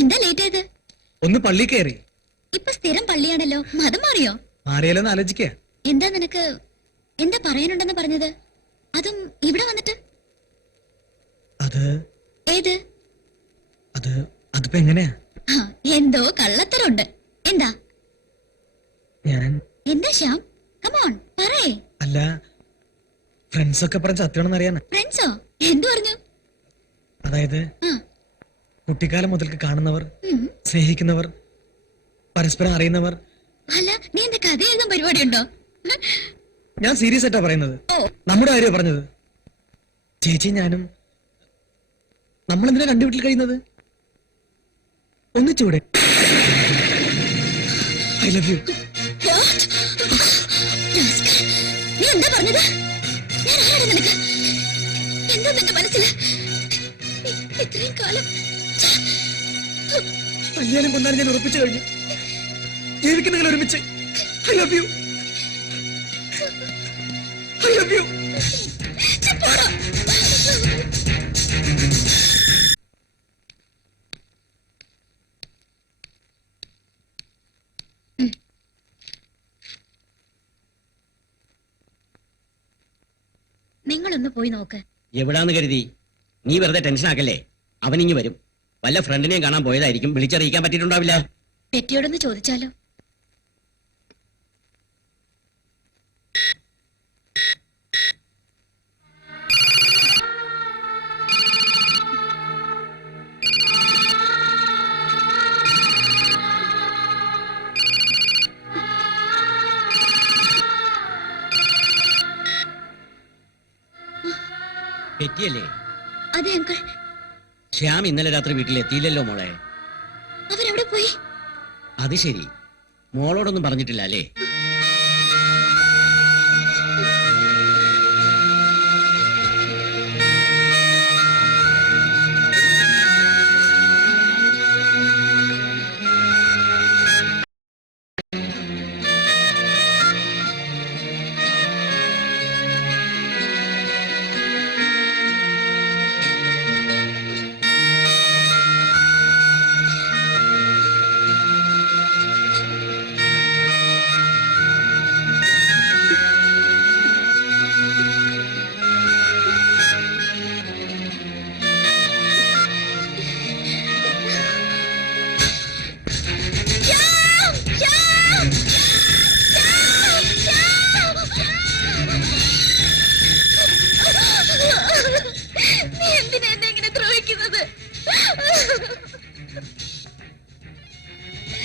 എന്താ ലേറ്റ് ആയത്? ഒന്ന് പള്ളി കയറി. ഇപ്പൊ സ്ഥിരം പള്ളിയാണല്ലോ, മതം മാറിയോ? മാറിയാലോന്ന് ആലോചിക്ക. എന്താ നിനക്ക് എന്താ പറയാനുണ്ടെന്ന് പറഞ്ഞത്? അതും ഇവിടെ വന്നിട്ട്? അത് ഏത്? അതിപ്പോ എങ്ങനെയാ? എന്തോ കള്ളത്തരുണ്ട്. എന്താ എന്താ ശ്യാം? കമോൺ പറയേ. അല്ല, ഫ്രണ്ട്സ് ഒക്കെ പറഞ്ഞ സത്യമാണെന്ന് അറിയാനാ. ഫ്രണ്ട്സോ? എന്തു പറഞ്ഞു? അതായത് കുട്ടിക്കാലം മുതൽക്ക് കാണുന്നവർ, സ്നേഹിക്കുന്നവർ, പരസ്പരം അറിയുന്നവർ. അല്ല, നീ എന്താ കഥ എഴുതാൻ പരിപാടി ഉണ്ടോ? ഞാൻ സീരിയസ് ആയിട്ടാ പറയുന്നത്. നമ്മുടെ കാര്യമാണ് പറഞ്ഞത്. ചേച്ചി ഞാനും നമ്മളെന്തിനാ രണ്ടു വീട്ടിൽ കഴിയുന്നത്? ഒന്നിച്ചൂടെ? I love you. നീ എന്താ പറഞ്ഞത്? നിനക്ക് എന്താ നിന്റെ മനസ്സിൽ ഇത്രയും കാലം? കല്യാണം കൊണ്ടാണ് ഞാൻ ഉറപ്പിച്ചു കഴിഞ്ഞു. ജീവിക്കുന്നെങ്കിൽ ഒരുമിച്ച്. I love U. I love U. നിങ്ങളൊന്ന് പോയി നോക്ക്. എവിടാന്ന് കരുതി? നീ വെറുതെ ടെൻഷൻ ആക്കല്ലേ. അവനിങ്ങി വരും. വല്ല ഫ്രണ്ടിനെയും കാണാൻ പോയതായിരിക്കും. വിളിച്ചറിയിക്കാൻ പറ്റിയിട്ടുണ്ടാവില്ല. പെറ്റിയോടൊന്ന് ചോദിച്ചാലോ? പെറ്റിയല്ലേ? അതെ അങ്കിൾ. ശ്യാം ഇന്നലെ രാത്രി വീട്ടിലെത്തിയില്ലല്ലോ മോളെ. അവരെവിടെ പോയി? അത് ശരി, മോളോടൊന്നും പറഞ്ഞിട്ടില്ല അല്ലേ?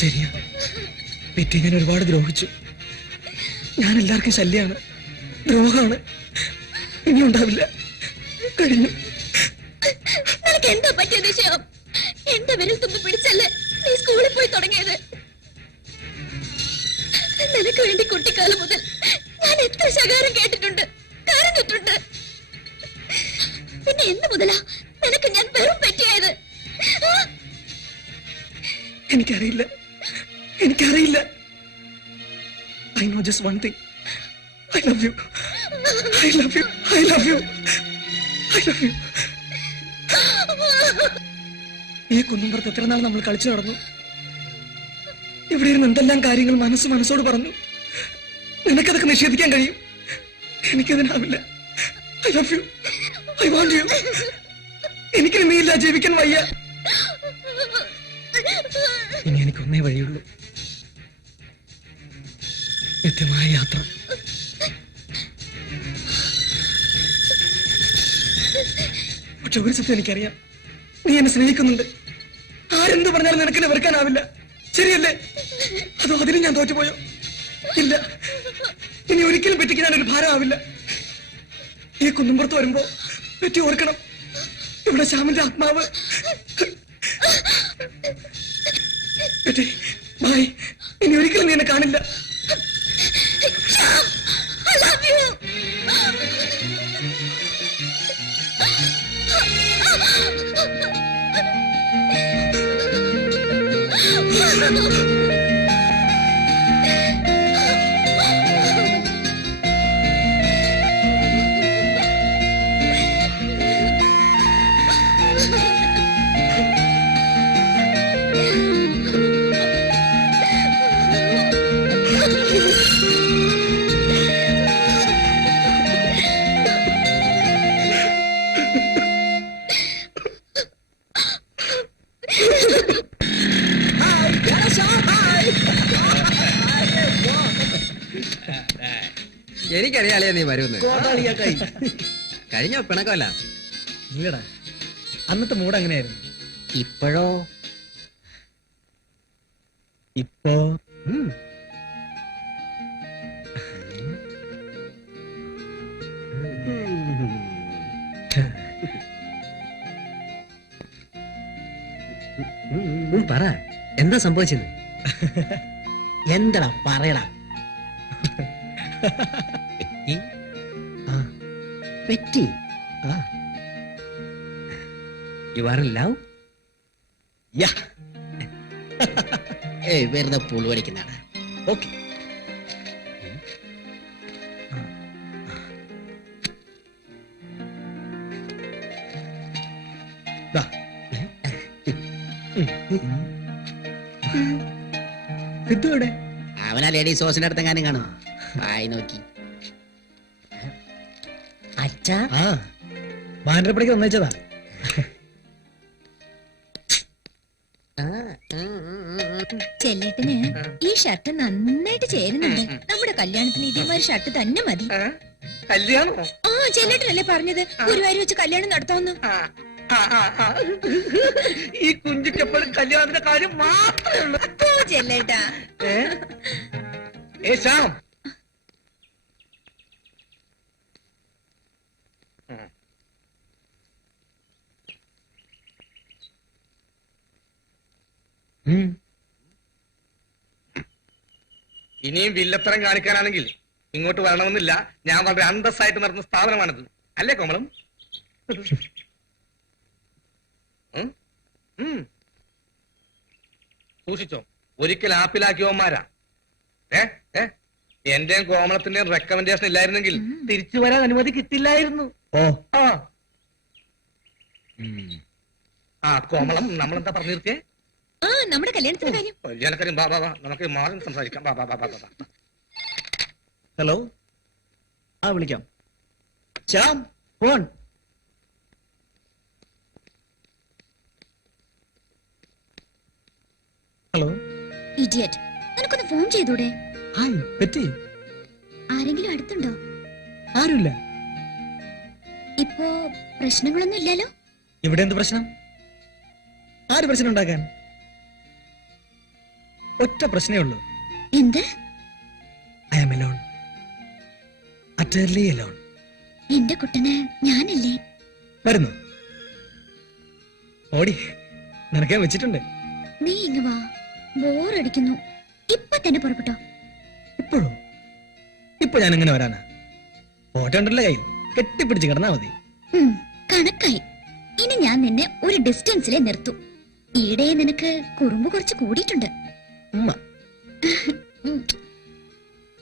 ശരിയാ, പെറ്റി ഞാൻ ഒരുപാട് ദ്രോഹിച്ചു. ഞാൻ എല്ലാവർക്കും ശല്യാണ്, ദ്രോഹമാണ്. ഇനി ഉണ്ടാവില്ല. കഴിഞ്ഞു. നിനക്ക് എന്താ പറ്റിയത് ശ്യാം? എന്റെ വിരൽ തുമ്പ് പിടിച്ചല്ലേ നീ സ്കൂളിൽ പോയി തുടങ്ങിയത്? നിനക്ക് വേണ്ടി കുട്ടിക്കാലം മുതൽ ഞാൻ എത്ര ശകാരം കേട്ടിട്ടുണ്ട്, കരഞ്ഞിട്ടുണ്ട്. പിന്നെ എന്ന് മുതലാ നിനക്ക് ഞാൻ വെറും പറ്റിയായത്? എനിക്കറിയില്ല, എനിക്കറിയില്ല. I know just one thing. I love you. I love you. I love you. I love you. ഈ കുന്നുംപുറത്ത് എത്ര നാൾ നമ്മൾ കളിച്ചു നടന്നു. ഇവിടെ ഇരുന്ന് എന്തെല്ലാം കാര്യങ്ങൾ മനസ്സോട് പറഞ്ഞു. നിനക്കതൊക്കെ നിഷേധിക്കാൻ കഴിയും? എനിക്കതിനാവില്ല. I love you. I want you. എനിക്ക് നീയില്ല ജീവിക്കാൻ വയ്യ. ഇനി എനിക്കൊന്നേ വഴിയുള്ളൂ, നിത്യമായ യാത്ര. പക്ഷെ ഒരു സത്യം എനിക്കറിയാം, നീ എന്നെ സ്നേഹിക്കുന്നുണ്ട്. ആരെന്ത് പറഞ്ഞാലും നിനക്കെന്നെ വെറുക്കാനാവില്ല, ശരിയല്ലേ? അതോ അതിനും ഞാൻ തോറ്റുപോയോ? ഇല്ല, ഇനി ഒരിക്കലും പെറ്റിക്ക് ഞാനൊരു ഭാരമാവില്ല. ഈ കുന്നുംപുറത്ത് വരുമ്പോ പെറ്റി ഓർക്കണം, ഇവിടെ ശ്യാമിന്റെ ആത്മാവ്. പെറ്റി ബൈ, ഇനി ഒരിക്കലും നീ എന്നെ കാണില്ല. എനിക്കറിയാലേ നീ വരുമെന്ന്. കോടാളിയാക്കായി. കഴിഞ്ഞ പിണക്കമല്ല. ഇല്ലടാ, അന്നത്തെ മൂഡ് അങ്ങനെയായിരുന്നു. ഇപ്പോഴോ? ഇപ്പോ പറ, എന്താ സംഭവിച്ചത്? എന്താടാ പറയടാ. Petty? You are in love? ഏയ് വെറുതെ പുളു പഠിക്കുന്നതാണ്. ഓക്കെ. സിദ്ധുവിടെ? അവനാ ലേഡി സോസിന്റെ അടുത്തെങ്ങാനും കാണും. വായി നോക്കി. അച്ഛാ, ആ, മാനന്തരപ്പടിക്ക് വന്നേച്ചതാ. ചെല്ലേട്ടന് ഈ ഷർട്ട് നന്നായിട്ട് ചേരുന്നുണ്ട്. നമ്മുടെ കല്യാണത്തിന് ഇതേമാതിരി ഷർട്ട് തന്നെ മതി. കല്യാണോ? ആ, ചെല്ലേട്ടനല്ലേ പറഞ്ഞത് ഗുരുവായൂർ വെച്ച് കല്യാണം നടത്താമെന്ന്. ഈ കുഞ്ചിക്കെപ്പോഴും കല്യാണത്തിന്റെ കാര്യം മാത്രമേ ഉള്ളൂ. ഓ ചെല്ലേട്ടാ. ഏ ശ്യാം, ഇനിയും വില്ലത്തരം കാണിക്കാനാണെങ്കിൽ ഇങ്ങോട്ട് വരണമെന്നില്ല. ഞാൻ വളരെ അന്തസ്സായിട്ട് നടത്തുന്ന സ്ഥാപനമാണിത്. അല്ലേ കോമളം? സൂക്ഷിച്ചോ, ഒരിക്കൽ ആപ്പിലാക്കിയവന്മാരാ. എന്റെയും കോമളത്തിന്റെയും റെക്കമെൻഡേഷൻ ഇല്ലായിരുന്നെങ്കിൽ തിരിച്ചു വരാൻ അനുമതി കിട്ടില്ലായിരുന്നു. ഓ ആ കോമളം, നമ്മളെന്താ പറഞ്ഞു നിർത്തിയേ? ആ, നമ്മുടെ കല്യാണത്തിന്റെ കാര്യം. കല്യാണക്കാരും ബാ ബാ ബാ, നമുക്ക് മാറി സംസാരിക്കാം. ബാ ബാ ബാ ബാ ബാ. ഹലോ, ആ വിളിക്കാം. ശ്യാം, ഫോൺ. ഹലോ. ഇഡിയറ്റ്, നിനക്കൊന്ന് ഫോൺ ചെയ്തൂടെ? ഹായ്, പറ്റി? ആരെങ്കിലും അടുത്തുണ്ടോ? ആരുമില്ല. ഇപ്പോ പ്രശ്നങ്ങളൊന്നും ഇല്ലല്ലോ? ഇവിടെ എന്ത് പ്രശ്നം? ആര് പ്രശ്നം ഉണ്ടാക്കാൻ? ഒറ്റ പ്രശ്നമേ ഉള്ളൂ. എന്ത്? I am alone, utterly alone. എന്റെ കുട്ടന് ഞാനല്ലേ? വരുന്നു. ഓടി, നിനക്കാൻ വെച്ചിട്ടുണ്ട്. നീ ഇങ്ങ് വാ, ബോറടിക്കുന്നു. ഇപ്പൊ തന്നെ പുറപ്പെട്ടോ. ഇപ്പോഴോ? ഇപ്പൊ ഞാൻ എങ്ങനെ വരാനാ? ഫോട്ടോ ഉണ്ടല്ലോ കയ്യിൽ, കെട്ടിപ്പിടിച്ച് കിടന്നാ മതി. കണക്കായി. ഇനി ഞാൻ നിന്നെ ഒരു ഡിസ്റ്റൻസിലെ നിർത്തും. ഈയിടെ നിനക്ക് കുറുമ്പ് കുറച്ച് കൂടിയിട്ടുണ്ട്. ഉമ്മ.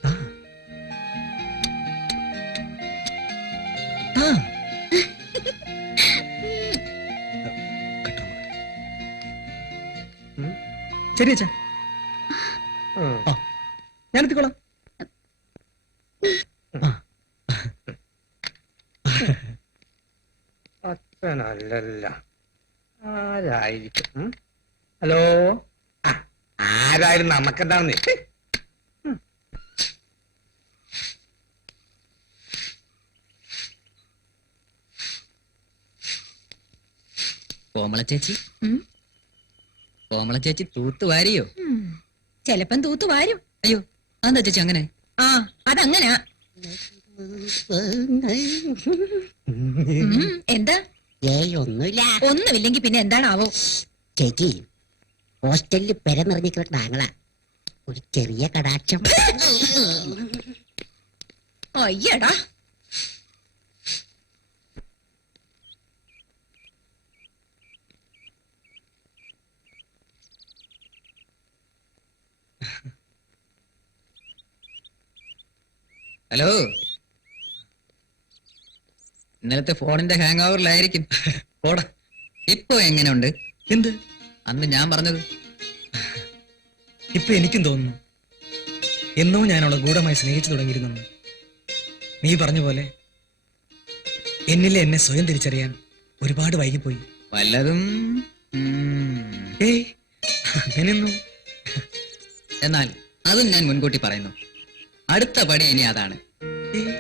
ആ. ആ. ശരി അച്ഛാ, ഞാനെത്തിക്കോളാം. അച്ഛനല്ല, ആരായിരിക്കും? ഹലോ, ആരായാലും നമുക്കെന്താണെന്ന്. കോമള ചേച്ചി, കോമള ചേച്ചി തൂത്ത് വാരിയോ? ചെലപ്പം തൂത്തു വാരും. അയ്യോ, അതെന്താ ചേച്ചി അങ്ങനെ? ആ, അതങ്ങനാ. എന്താ? ഒന്നുമില്ല. ഒന്നുമില്ലെങ്കി പിന്നെ എന്താണാവോ? ചേച്ചി, ഹോസ്റ്റലിൽ പെര നിറഞ്ഞിരിക്കുന്ന ആങ്ങളാ, ഒരു ചെറിയ കടാക്ഷം. അയ്യടാ. ഹലോ, ഇന്നലത്തെ ഫോണിന്റെ ഹാങ് ഓവറിലായിരിക്കും. പോടാ. ഇപ്പൊ എങ്ങനെയുണ്ട്? എന്ത്? അന്ന് ഞാൻ പറഞ്ഞത്. ഇപ്പൊ എനിക്കും തോന്നുന്നു എന്നോ ഞാൻ അവളെ ഗൂഢമായി സ്നേഹിച്ചു തുടങ്ങിയിരുന്നു. നീ പറഞ്ഞ പോലെ എന്നിലെ എന്നെ സ്വയം തിരിച്ചറിയാൻ ഒരുപാട് വൈകിപ്പോയി. വല്ലതും ഏയ്, അങ്ങനെയൊന്നും. എന്നാൽ അതും ഞാൻ മുൻകൂട്ടി പറയുന്നു. അടുത്ത പടി ഇനി അതാണ്. ഏയ്,